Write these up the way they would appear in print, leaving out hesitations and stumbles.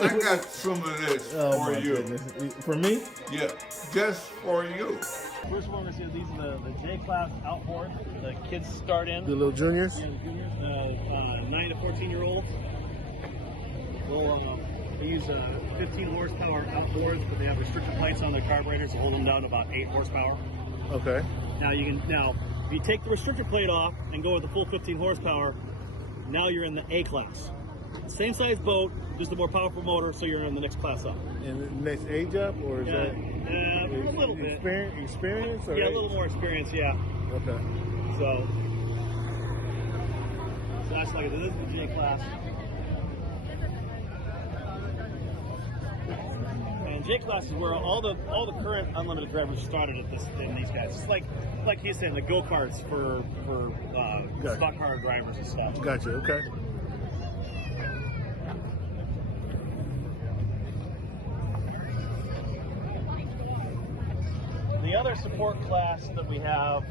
I got some of this for you. Goodness. For me? Yeah, just for you. First one is these are the J-Class outboards. The kids start in. The little juniors? Yeah, the juniors. 9 to 14-year-olds. They use 15 horsepower outboards, but they have restrictor plates on their carburetors to hold them down to about 8 horsepower. Okay. Now if you take the restrictor plate off and go with the full 15 horsepower, now you're in the A class. Same size boat, just a more powerful motor, so you're in the next class up. And the next age up, or is that a little bit experience? Or yeah, age? a little more experience. Yeah. Okay. So that's like this is the J class. And J class is where all the current unlimited drivers started at in these guys. It's like he's saying, the go-karts for Gotcha. stock car drivers and stuff. Gotcha. Okay. The other support class that we have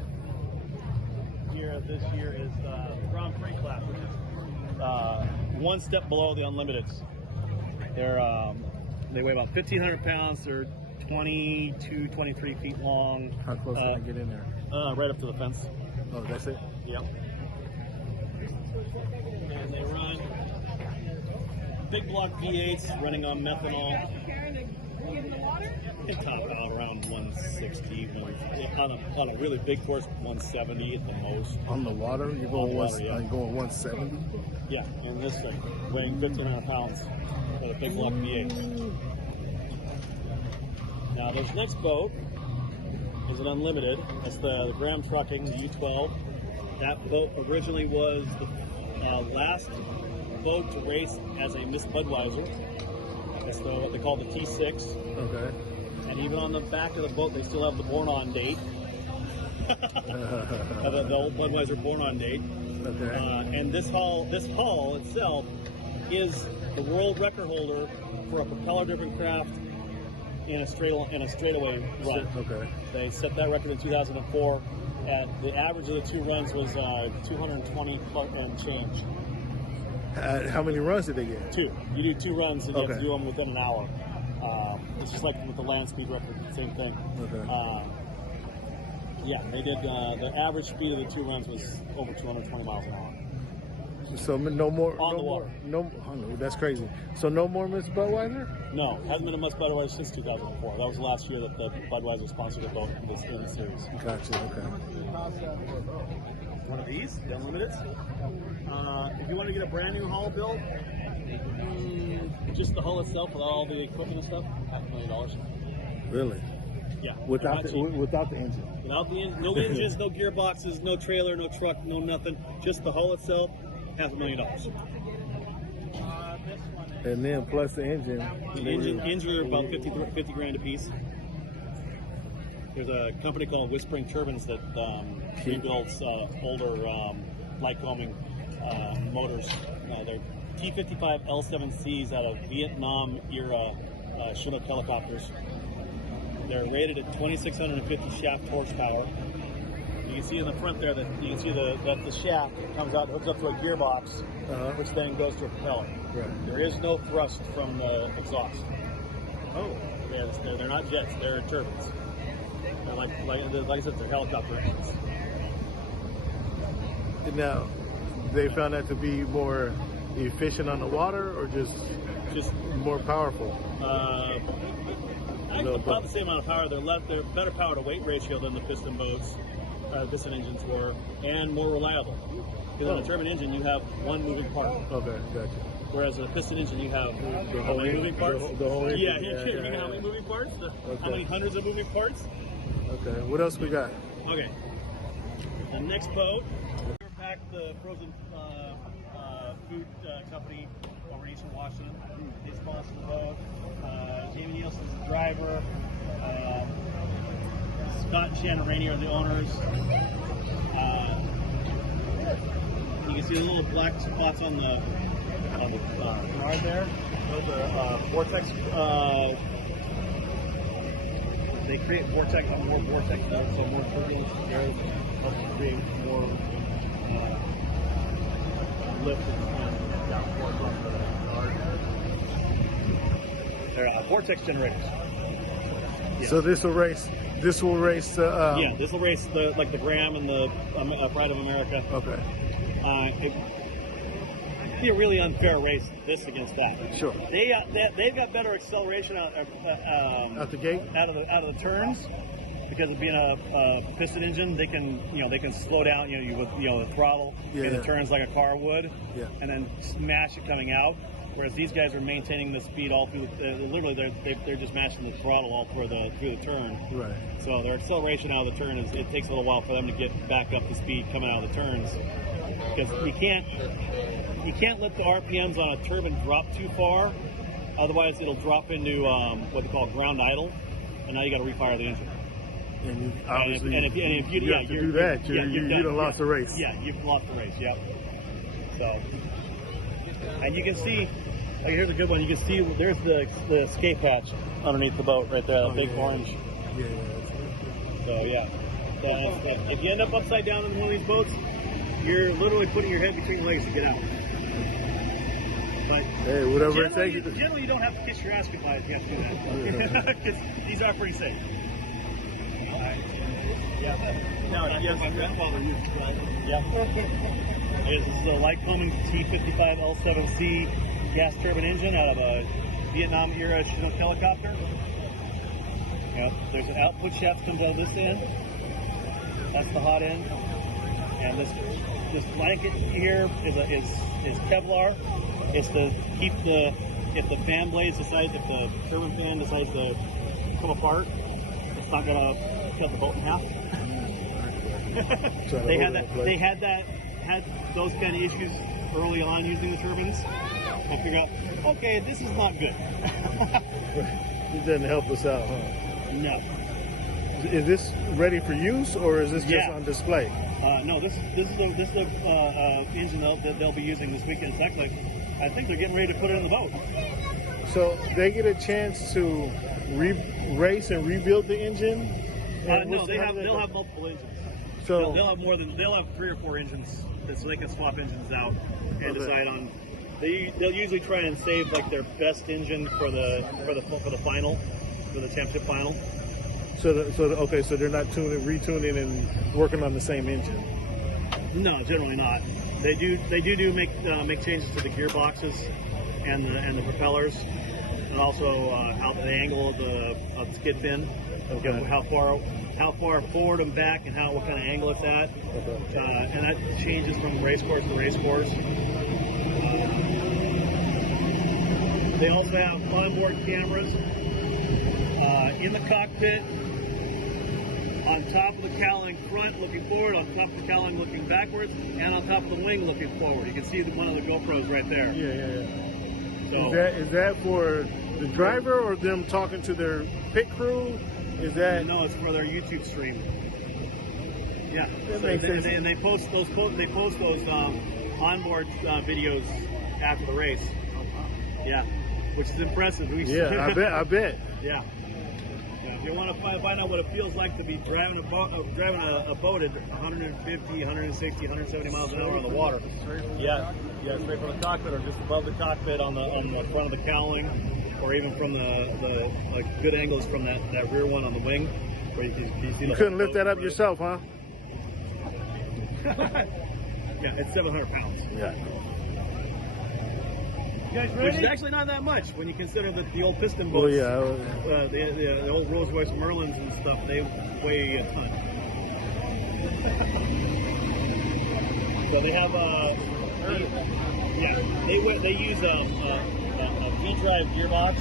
here this year is the Grand Prix class, which is one step below the Unlimiteds. They weigh about 1,500 pounds. They're 22, 23 feet long. How close can I get in there? Right up to the fence. Oh, that's it? Yep. And they run big block V8s running on methanol. They top out around 160. On a really big course, 170 at the most. On the water? You're going, yeah. Going 170? Yeah, in this thing, weighing 1,500 pounds with a big block V8. Now, this next boat is an Unlimited. It's the Graham Trucking, the U12. That boat originally was the last boat to race as a Miss Budweiser. That's what they call the T6. Okay. And even on the back of the boat, they still have the born-on date. the old Budweiser born-on date. Okay. And this hull itself is the world record holder for a propeller-driven craft in a straightaway run. Okay. They set that record in 2004. And the average of the two runs was 220 and change. How many runs did they get? 2. You do 2 runs and you have Okay. to do them within an hour. It's just like with the land speed record, same thing. Okay. Yeah, they did. The average speed of the 2 runs was over 220 miles an hour. So no more On no the more water. no. Oh, no, that's crazy. So no more Miss Budweiser? No, hasn't been a Miss Budweiser since 2004. That was the last year that the Budweiser sponsored a boat in the series. Gotcha. Okay. One of these, the Unlimiteds. If you want to get a brand new hull build, just the hull itself with all the equipment and stuff, $500,000. Really? Yeah. Without the engine? Without the engine, no engines, no gearboxes, no trailer, no truck, no nothing. Just the hull itself, $500,000. And then plus the engine. The engines are about 50 grand a piece. There's a company called Whispering Turbines that rebuilds older Lycoming motors. They're T-55 L7Cs out of Vietnam era Chinook helicopters. They're rated at 2,650 shaft horsepower. You can see in the front there that you can see that the shaft comes out, hooks up to a gearbox, which then goes to a propeller. Right. There is no thrust from the exhaust. Oh, they're not jets; they're turbines. They're like I said, they're helicopter engines. Now, they found that to be more efficient on the water, or just more powerful? I think about the same amount of power. They're better power to weight ratio than the piston boats, piston engines were, and more reliable. Because on a turbine engine, you have one moving part. Okay, gotcha. Whereas a piston engine, you have how many moving parts? The whole engine. Yeah. You know how many moving parts? How many hundreds of moving parts? Okay. What else we got? Okay. The next boat, Pack, the frozen food company over in Eastern Washington. They sponsored the boat. Jamie Nielsen's the driver. Scott and Shannon Rainey are the owners. You can see the little black spots on the yard there. Those are vortex. They create vortex on more vortex nodes, so more turbulence in the air helps create more lift and downforce on the yard. vortex generators. Yeah. So this will race. This will race. Yeah, this will race the Graham and the Pride of America. Okay. It'd be a really unfair race, this against that. Sure. They've got better acceleration out the gate, out of the turns, because of being a piston engine. They can slow down the throttle in the turns like a car would, and then smash it coming out. Whereas these guys are maintaining the speed all through. Literally, they're just mashing the throttle all through the turn. Right. So their acceleration out of the turn it takes a little while for them to get back up to speed coming out of the turns, because you can't let the RPMs on a turbine drop too far, otherwise it'll drop into what they call ground idle, and now you got to refire the engine. And obviously, if you do that, you done lost the race. Yeah, you've lost the race. Yep. So, and you can see, here's a good one. You can see there's the escape hatch underneath the boat right there, the big orange. Yeah. So yeah. If you end up upside down in one of these boats, you're literally putting your head between your legs to get out. But hey, whatever it takes. Generally, you don't have to kiss your ass goodbye if you have to do that. Because these are pretty safe. Yeah. No, yes, my grandfather used to drive them. Yeah. This is a Lycoming T55 L7C gas turbine engine out of a Vietnam era Chinook helicopter. Yep. There's an output shaft comes out of this end. That's the hot end. And this blanket here is Kevlar. It's to keep if the fan blades if the turbine fan decides to come apart, it's not gonna cut the boat in half. They had those kind of issues early on using the turbines. I figured out, okay, this is not good. It doesn't help us out, huh? No. Is this ready for use, or is this just on display? No, this is the engine they'll be using this weekend. In fact, I think they're getting ready to put it in the boat. So they get a chance to race and rebuild the engine. No, they'll have multiple engines. So they'll have 3 or 4 engines, so they can swap engines out and decide on. They'll usually try and save their best engine for the final, for the championship final. So they're not retuning and working on the same engine. No, generally not. They do make changes to the gearboxes and the propellers, and also how the angle of the skid fin, how far forward and back, and what kind of angle it's at, and that changes from race course to race course. They also have onboard cameras in the cockpit, on top of the cowling front looking forward, on top of the cowling looking backwards, and on top of the wing looking forward. You can see one of the GoPros right there. Yeah. So, is that for the driver or them talking to their pit crew? Is that no? It's for their YouTube stream. Yeah, makes sense. And they post those onboard videos after the race. Yeah, which is impressive. I bet. Yeah. If you want to find out what it feels like to be driving a boat at 150, 160, 170 miles an hour on the water. Yeah, straight from the cockpit or just above the cockpit on the front of the cowling, or even from the good angles from that rear one on the wing, where you see. You couldn't lift that up yourself, huh? Yeah, it's 700 pounds. Yeah. You guys ready? Which is actually not that much when you consider that the old piston boats, the old Rolls-Royce Merlins and stuff, they weigh a ton. So they have they use a V-drive gearbox.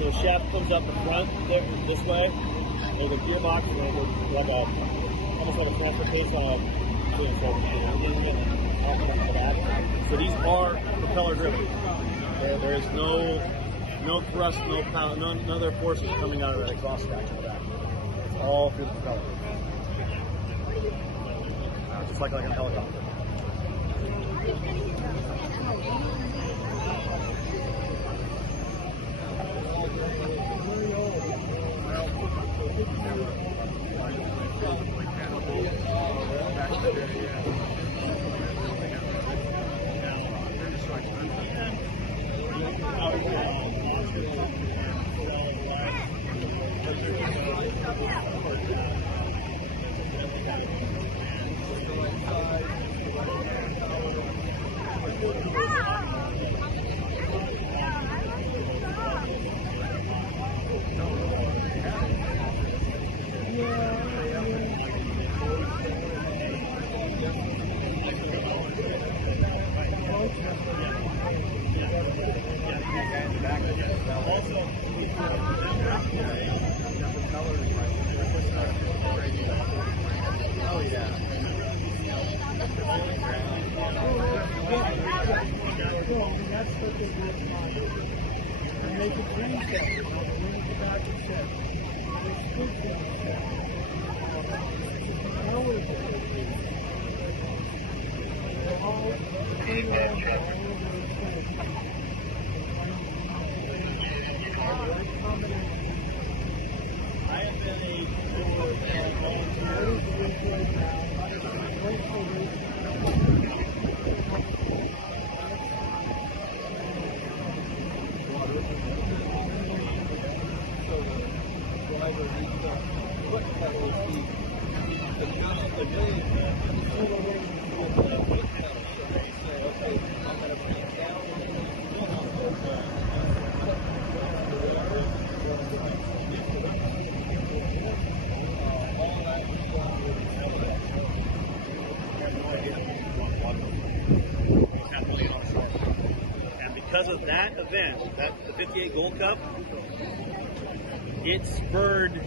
So the shaft comes up the front there, this way. There's a gearbox, and almost like a transfer case on so these are propeller driven. There is no thrust, no power, none of their forces coming out of that exhaust stack in the back. It's all through the propeller. Just like a helicopter. Because of that event, the 58 Gold Cup, it spurred,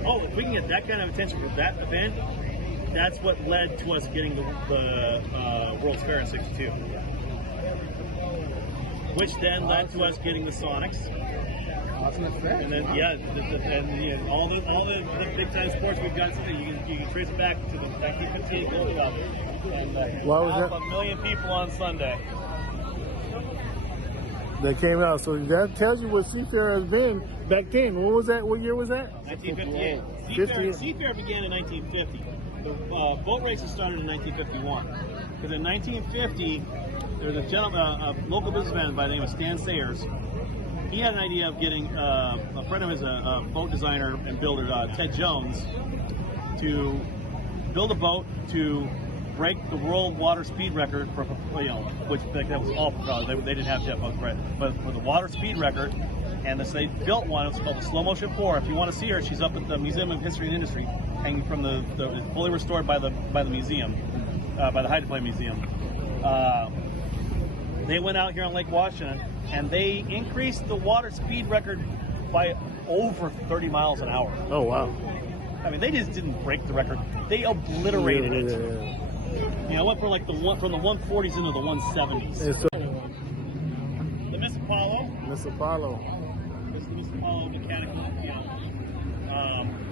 if we can get that kind of attention for that event, that's what led to us getting the World's Fair in '62. Which then led to us getting the Sonics. And then, all the big time sports we've got, you can trace it back to the 1958 Gold Cup. And Why was that? 1 million people on Sunday. That came out. So that tells you what Seafair has been back then. What was that? What year was that? 1958. Seafair began in 1950. The boat races started in 1951. Because in 1950, there was a gentleman, a local businessman by the name of Stan Sayers. He had an idea of getting a friend of his, a boat designer and builder, Ted Jones, to build a boat to break the world water speed record for, which that was all they didn't have jet boats, right? But for the water speed record, and they built one. It's called the Slow Motion 4. If you want to see her, she's up at the Museum of History and Industry, hanging from the fully restored by the museum, by the Hydroplane Museum. They went out here on Lake Washington, and they increased the water speed record by over 30 miles an hour. Oh wow! I mean, they just didn't break the record; they obliterated it. It went from from the 140s into the 170s. The Miss Apollo. Miss Apollo. This is the Miss Apollo mechanical,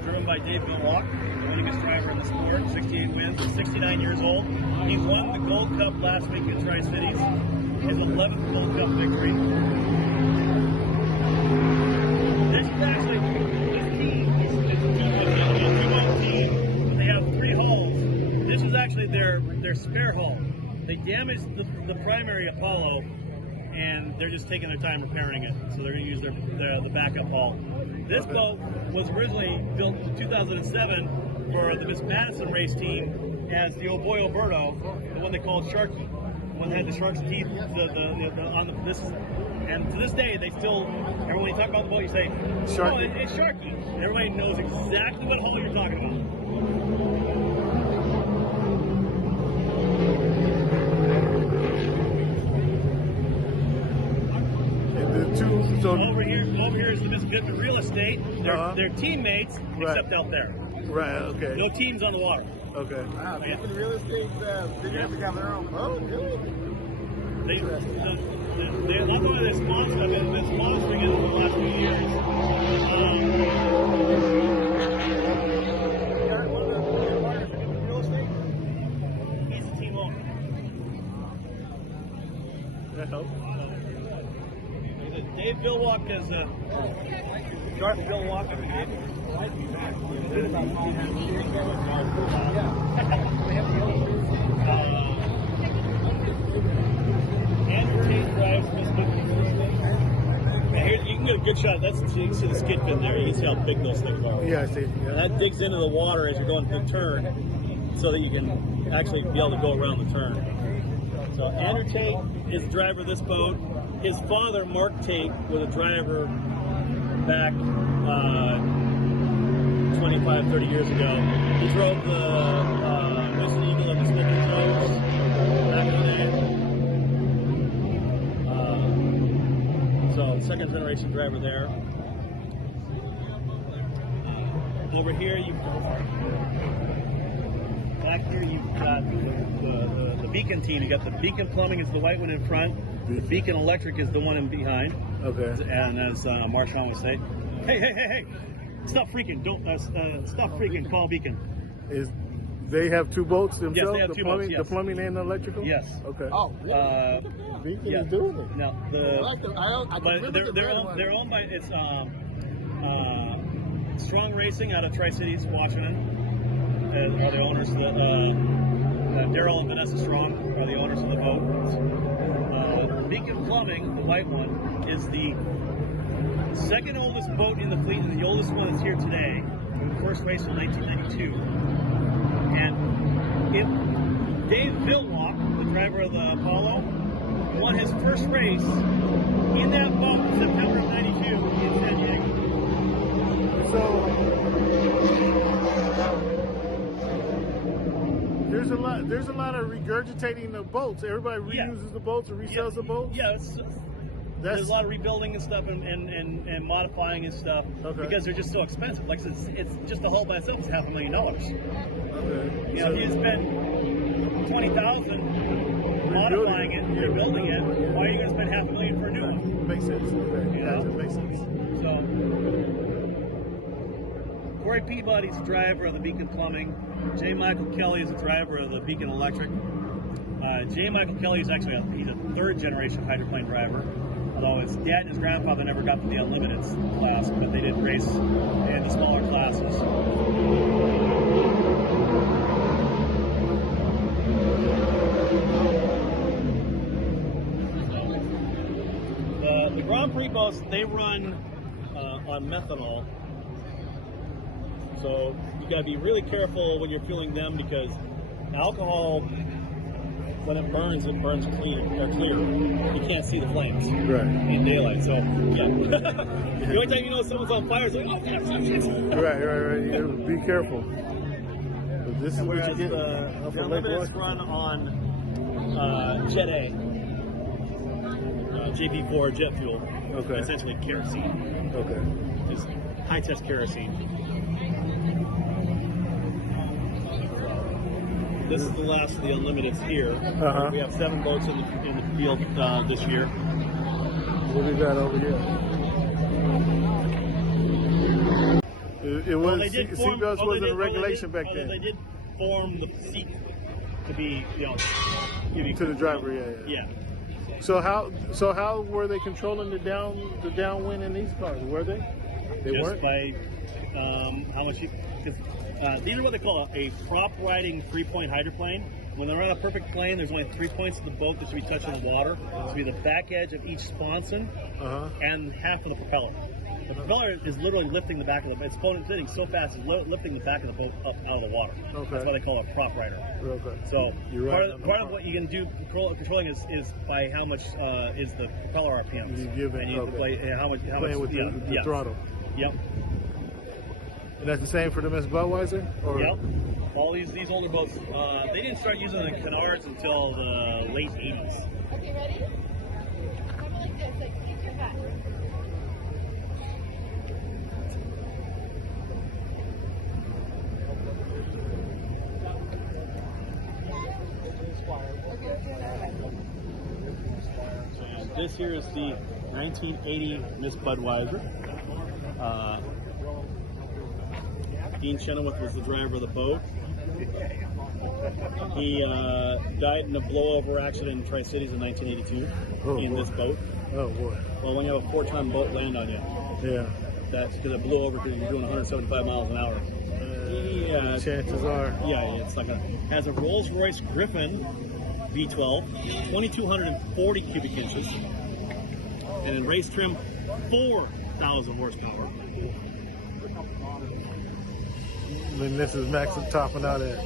driven by Dave Whitlock, the winningest driver in the sport, 68 wins, 69 years old. He won the Gold Cup last week in Tri-Cities, his 11th Gold Cup victory. This is actually his team. It's a two-boat team, but they have 3 hulls. This is actually their spare hull. They damaged the primary Apollo, and they're just taking their time repairing it. So they're going to use the backup hull. This boat was originally built in 2007 for the Miss Madison race team as the Oh Boy Alberto, the one they called Sharky, the one that had the shark's teeth and to this day they still, when you talk about the boat, you say, Sharky. "Oh, it's Sharky." Everybody knows exactly what hull you're talking about. So over here is the Miss Griffin Real Estate. They're teammates, except out there. Right. Okay. No teams on the water. Okay. Wow, Griffin Real Estate, they have to have their own boat. Really? That's why they're sponsoring it. They're sponsoring it for the last few years. One of the partners in real estate? He's the team owner. That helps. Dave Whitlock is Garth Whitlock. Andrew Tate drives Miss Here, you can can get a good shot. That's so you can see the skid fin there. You can see how big those things are. Yeah, I see. Yeah. And that digs into the water as you're going through the turn, so that you can actually be able to go around the turn. So Andrew Tate is the driver of this boat. His father, Mark Tate, was a driver back 25, 30 years ago. He drove the West Eagle and the Snippet Joes back in the day. So second generation driver there. Over here, back here you've got the Beacon team. You got the Beacon Plumbing is the white one in front. The Beacon Electric is the one in behind. Okay. And as Shawn would say, hey, stop freaking! Stop freaking! Call Beacon. They have two boats themselves? Yes, they have two boats, yes. The plumbing and the electrical? Yes. Okay. Oh, really? Beacon is doing it. No, they're owned by Strong Racing out of Tri-Cities, Washington. Are the owners. Daryl and Vanessa Strong are the owners of the boat. Beacon Plumbing, the white one, is the second oldest boat in the fleet and the oldest one that's here today. First race in 1992. And Dave Whitlock, the driver of the Apollo, won his first race in that boat in September of 92 in San Diego. So there's a lot of regurgitating the boats. Everybody reuses the boats or resells the boats? Yeah, there's a lot of rebuilding and stuff and modifying and stuff because they're just so expensive. Like it's just the hull by itself is $500,000. Okay. You know, if you spend $20,000 modifying it, rebuilding it, why are you going to spend $500,000 for a new one? Makes sense. Okay. Yeah, that makes sense. So Corey Peabody's the driver of the Beacon Plumbing. J. Michael Kelly is the driver of the Beacon Electric. J. Michael Kelly is actually he's a third generation hydroplane driver. Although his dad and his grandfather never got to the Unlimited class, but they did race in the smaller classes. The Grand Prix boats, they run on methanol. So you got to be really careful when you're fueling them because alcohol, when it burns clear. You can't see the flames in daylight. So yeah, the only time you know someone's on fire is like, oh, yeah, right. You be careful. But this is what you get. The Unlimited's run on Jet A, JP4 jet fuel. Okay. Essentially kerosene. Okay. Just high test kerosene. This is the last of the Unlimiteds here. We have 7 boats in the field this year. What do we got over here? It was seatbelts wasn't a regulation back then. They did form the seat to be, to the driver. Yeah. So how were they controlling the downwind in these cars? Were they? They just weren't? By how much you. These are what they call a prop riding 3-point hydroplane. When they're on a perfect plane, there's only 3 points of the boat that should be touching the water. It should be the back edge of each sponson and half of the propeller. The propeller is literally lifting the back of the boat. It's sitting so fast, it's lifting the back of the boat up out of the water. Okay. That's why they call it a prop rider. Okay. So part of what you can do controlling is by how much is the propeller RPMs. You play how much with the throttle. Yep. And that's the same for the Miss Budweiser? Or? Yep. All these older boats, they didn't start using the canards until the late 80s. Okay, ready? Come like this, like stick your back. And this here is the 1980 Miss Budweiser. Dean Chenoweth was the driver of the boat. He died in a blowover accident in Tri-Cities in 1982 this boat. Oh, boy. Well, when you have a 4-ton boat land on you. Yeah. That's because it blew over because you're doing 175 miles an hour. Yeah. Chances are. Yeah, it's like has a Rolls-Royce Griffin V12, 2,240 cubic inches. And in race trim, 4 1,000 horsepower. Then this is Max topping out at.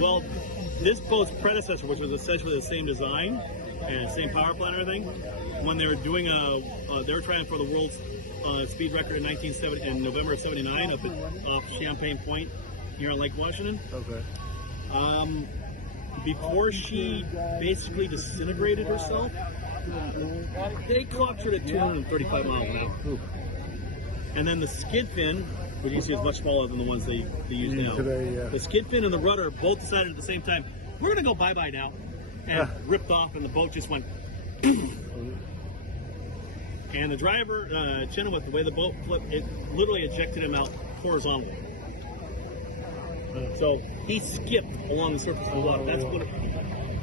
Well, this boat's predecessor, which was essentially the same design and same power plant and everything, when they were doing they were trying for the world's speed record in November of '79 up off Champagne Point here on Lake Washington. Okay. Before she basically disintegrated herself, they clocked her at 235 miles an hour. Ooh. And then the skid fin, which you see is much smaller than the ones they use now. Today, yeah. The skid fin and the rudder both decided at the same time, we're going to go bye-bye now. And ripped off, and the boat just went. And the driver, Chenoweth, the way the boat flipped, it literally ejected him out horizontally. So he skipped along the surface of the water. That's what.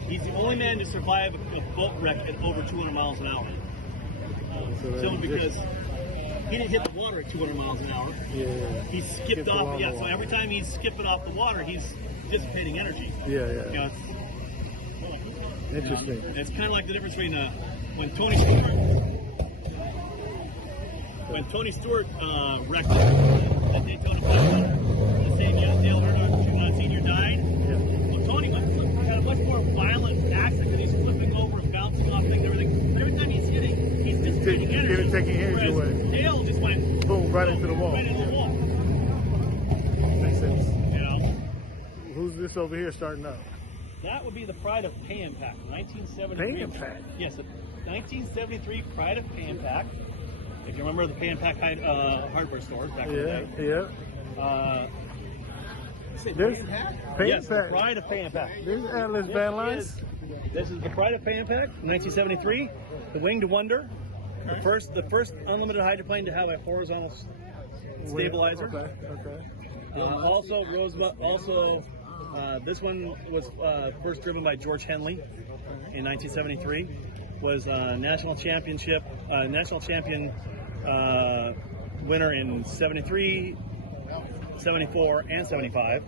He's the only man to survive a boat wreck at over 200 miles an hour. So because he didn't hit the water at 200 miles an hour. Yeah. He skipped off. Yeah. So every time he's skipping off the water, he's dissipating energy. Yeah. You know, Interesting. it's kind of like the difference between when Tony Stewart wrecked at Daytona 500, the same year Dale Earnhardt Sr. died. Yeah. Well, Tony had a much more violent accident because he's flipping over and bouncing off things and everything. Every time he's hitting, he's dissipating energy. Taking energy away. Dale just went boom, right into the wall. Right into the wall. Makes sense. You know? Who's this over here starting out? That would be the Pride of Pay Impact, 1973. Pay Impact? Yes, the 1973 Pride of Pay Impact. If you remember the Pay Impact hardware stores back in the day. Yeah. There's Pay Yes, the Impact. Pride of Pay Impact. There's Atlas Van Lines. This is the Pride of Pay Impact, 1973. The Winged Wonder, the first unlimited hydroplane to have a horizontal stabilizer. Okay. This one was first driven by George Henley in 1973. Was national champion winner in 73, 74, and 75.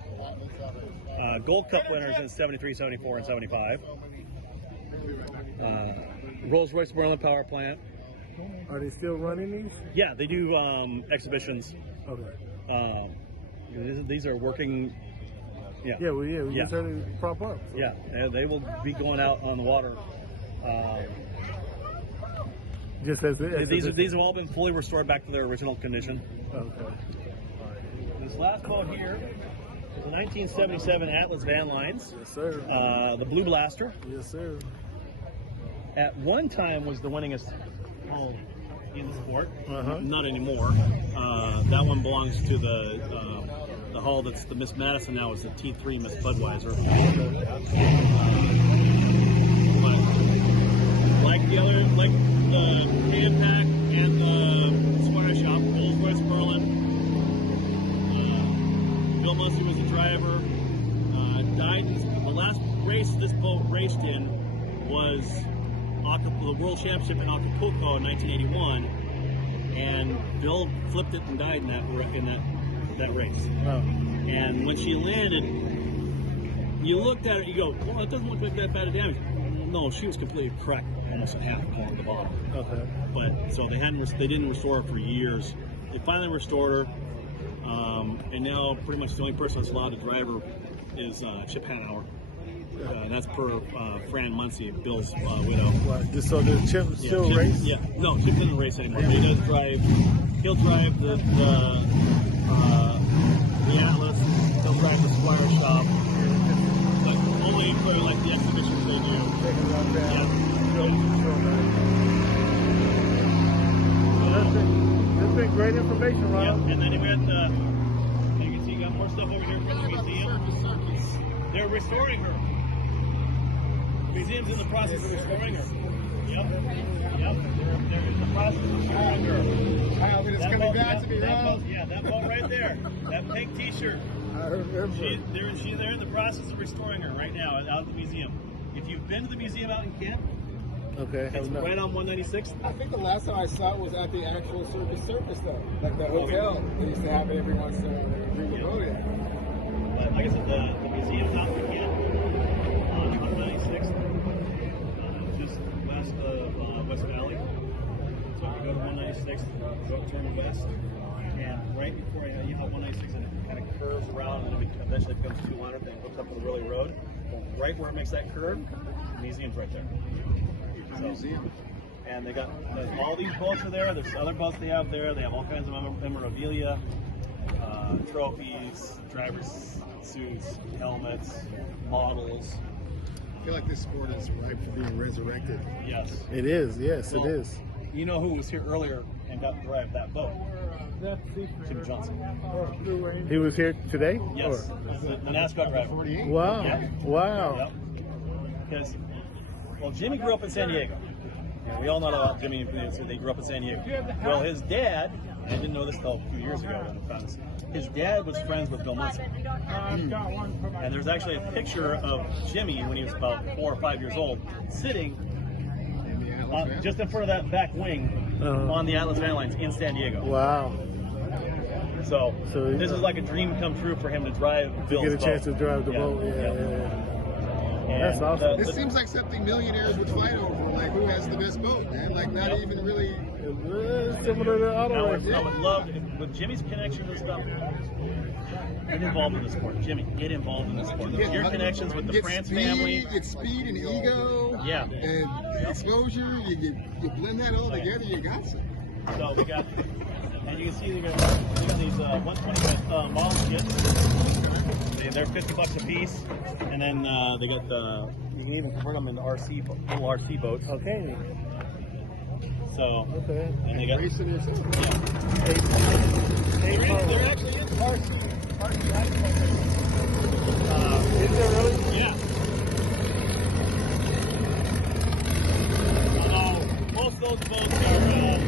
Gold Cup winners in 73, 74, and 75. Rolls-Royce Merlin Power Plant. Are they still running these? Yeah, they do exhibitions. Okay. These are working. Yeah. We just heard it prop up. So. Yeah, they will be going out on the water. Just as these have all been fully restored back to their original condition. Okay. This last boat here is the 1977 Atlas Van Lines. Yes, sir. The Blue Blaster. Yes, sir. At one time was the winningest hull in the sport. Uh-huh. Not anymore. That one belongs to the hull that's the Miss Madison now is the T3 Miss Budweiser. But like the Pay Impact and the Square Shop, Rolls-Royce Merlin, Bill Mussey was the driver. Died in the last race this boat raced in was the World Championship in Acapulco in 1981, and Bill flipped it and died in that race. Oh. And when she landed, you looked at it, you go, well, it doesn't look like that bad of damage. No, she was completely cracked, almost in half along the bottom. Okay. But so they didn't restore her for years. They finally restored her, and now pretty much the only person that's allowed to drive her is Chip Hanauer. And that's per Fran Muncie, Bill's widow. Right. So the Chip still race? Yeah. No, Chip doesn't race anymore. He does drive. He'll drive the Atlas. He'll drive the Squire Shop. But only for like the exhibitions they do. Yeah. That's been great information, Ron. Yeah. And then you got you can see you got more stuff over here from the museum. They're restoring her. The museum's in the process of restoring her. Yep. They're in the process of restoring her. Wow, it's coming back to me, Ron. That boat right there. That pink T-shirt. I remember. They're in the process of restoring her right now out of the museum. If you've been to the museum out in Kent, Okay. it's right on 196th. I think the last time I saw it was at the actual surface though. Like the hotel. They used to have it every once in a while. Oh, yeah. But like I said, the museum's out in Kent on 196th, just west of West Valley. So if you go to 196th, 196, go turn west, and right before you have 196, and it kind of curves around, and it eventually becomes 200, then hooks up to the Wiley Road. Right where it makes that curve, the museum's right there. Museum. And they got all these boats are there. There's other boats they have there. They have all kinds of memorabilia, trophies, drivers' suits, helmets, models. I feel like this sport is ripe for being resurrected. Yes. It is. Yes, Well, it is. You know who was here earlier and got to drive that boat? Jim Johnson. He was here today? Yes. The NASCAR driver. Wow. Yeah. Wow. Yep. Because, well, Jimmy grew up in San Diego. And we all know about Jimmy, so they grew up in San Diego. Well, his dad, I didn't know this until a few years ago when I found this, his dad was friends with Bill Munson. And there's actually a picture of Jimmy when he was about 4 or 5 years old, sitting just in front of that back wing on the Atlas Van Lines in San Diego. Wow. So this is like a dream come true for him to drive Bill's Get a boat. chance to drive the boat. Yeah. That's awesome. This seems like something millionaires would fight over, like who has the best boat, man. Like not even really. Similar to auto race. I would love, with Jimmy's connection and stuff, get involved in the sport. Jimmy, get involved in the sport. Your connections with the France family. Get speed and ego. Yeah. And exposure. You blend that all together, you got some. So we got, and you can see they got these 120 model kits. They're $50 a piece, and then they got the. You can even convert them into little RC boats. Okay. So, Okay. and they got. Racing yourself. There actually is RC ice boats. Is there really? Yeah. Most of those boats are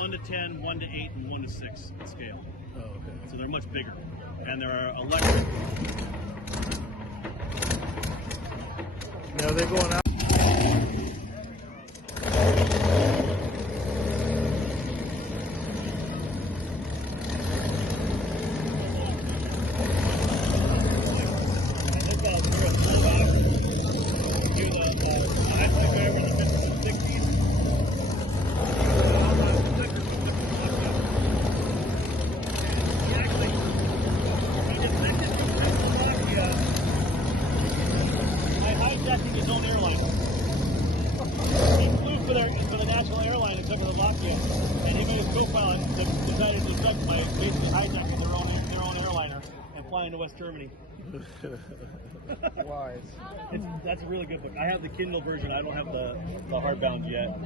1 to 10, 1 to 8, and 1 to 6 in scale. Oh, okay. So they're much bigger. And they're electric. Now they're going out. To West Germany. Wise. That's a really good book. I have the Kindle version. I don't have the hardbound yet.